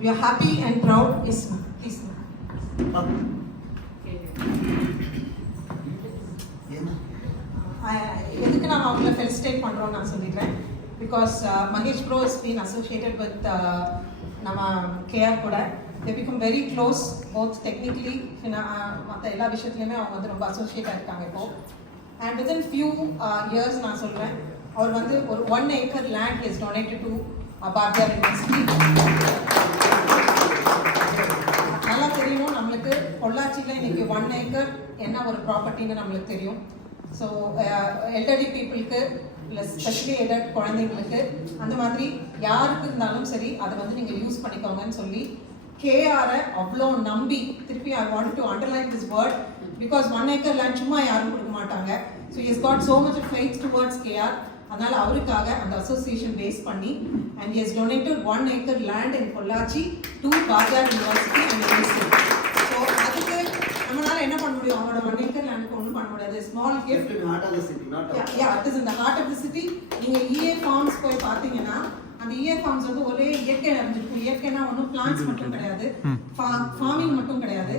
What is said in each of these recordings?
We are happy and proud. Yes, ma'am. Please, ma'am. எதுக்கு நான் அவங்கள ஃபெலிசிட்டேட் பண்ணுறோன்னு நான் சொல்லிடுறேன். Because Mahesh bro is been associated with நம்ம கேஆர் கூட. they become very close both technically மற்ற எல்லா விஷயத்துலையுமே அவங்க வந்து ரொம்ப அசோசியேட்டாக இருக்காங்க இப்போ. அண்ட் within few years நான் சொல்கிறேன், அவர் வந்து ஒரு 1 acre land is donated to Bharathiar university. நல்லா தெரியணும் நம்மளுக்கு பொள்ளாச்சியில் இன்னைக்கு 1 acre என்ன ஒரு ப்ராப்பர்ட்டின்னு நம்மளுக்கு தெரியும். ஸோ எல்டர்லி பீப்புளுக்கு இல்லை ஸ்பெஷலி எடட் குழந்தைங்களுக்கு அந்த மாதிரி யாருக்கு இருந்தாலும் சரி அதை வந்து நீங்கள் யூஸ் பண்ணிக்கோங்கன்னு சொல்லி கேஆரை அவ்வளோ நம்பி திருப்பி I want to underline this word because 1 acre land சும்மா யாரும் கொடுக்க மாட்டாங்க. So is God so much faith towards KR. அதனால் அவருக்காக அந்த அசோசியேஷன் பேஸ் பண்ணி and he has donated 1 acre land in Pollachi to Bharathiar university and university. So அதுக்கு நம்மளால என்ன பண்ண முடியும்? அவங்களோட 1 acre லேண்டுக்கு ஒன்றும் பண்ண முடியாது. Small gift. it is in the heart of the city. நீங்கள் EA farms போய் பார்த்தீங்கன்னா அந்த EA farms வந்து ஒரே இயற்கை நிறைஞ்சிருக்கும். இயற்கைனா ஒன்றும் பிளான்ஸ் மட்டும் கிடையாது, ஃபார்மிங் மட்டும் கிடையாது.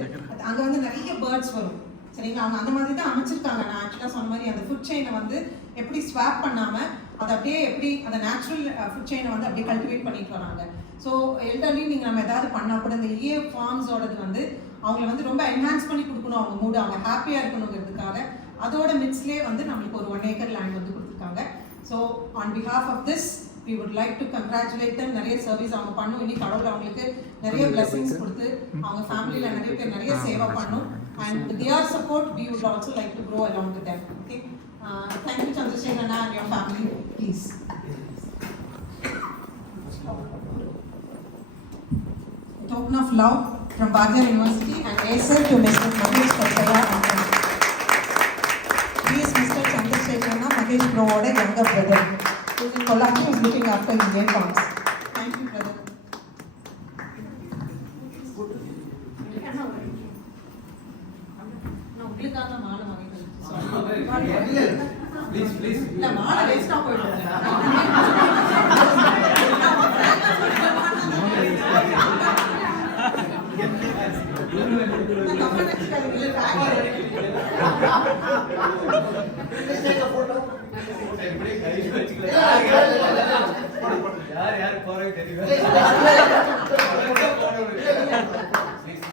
அங்கே வந்து நிறைய பேர்ட்ஸ் வரும். சரிங்களா? அவங்க அந்த மாதிரி தான் அமைச்சிருக்காங்க. நான் ஆக்சுவலாக சொன்ன மாதிரி அந்த ஃபுட் செயினை வந்து எப்படி ஸ்வாப் பண்ணாமல் அதை அப்படியே எப்படி அந்த நேச்சுரல் ஃபுட் செயினை வந்து அப்படியே கல்டிவேட் பண்ணிட்டு வராங்க. ஸோ எல்டர்லி நீங்கள் நம்ம ஏதாவது பண்ணால் கூட இந்த EA ஃபார்ம்ஸோடது வந்து அவங்களை வந்து ரொம்ப என்ஹான்ஸ் பண்ணி கொடுக்கணும், அவங்க மூடு அவங்க ஹாப்பியாக இருக்கணுங்கிறதுக்காக அதோட மிக்ஸ்லேயே வந்து நம்மளுக்கு ஒரு 1 acre லேண்ட் வந்து கொடுத்துருக்காங்க. So on behalf of this we would like to congratulate them. நிறைய சர்வீஸ் அவங்க பண்ணும். இனி கடவுள் அவங்களுக்கு நிறைய blessings கொடுத்து அவங்க ஃபேமிலியில் நிறைய பேர் நிறைய சேவை பண்ணும். And with their support we would also like to grow along with them. Okay, thank you Chandrasekhar and your family. Please. A token of love from Bardiyar University and Acer to Mr. Mahesh Kattaya. He is Mr. Chandrasekhar, Mahesh Bro's younger brother. Who in Kolkata is looking after EA farms. Thank you, brother. Please. La mala waste ah poidum. யார் போறே தெரியும்.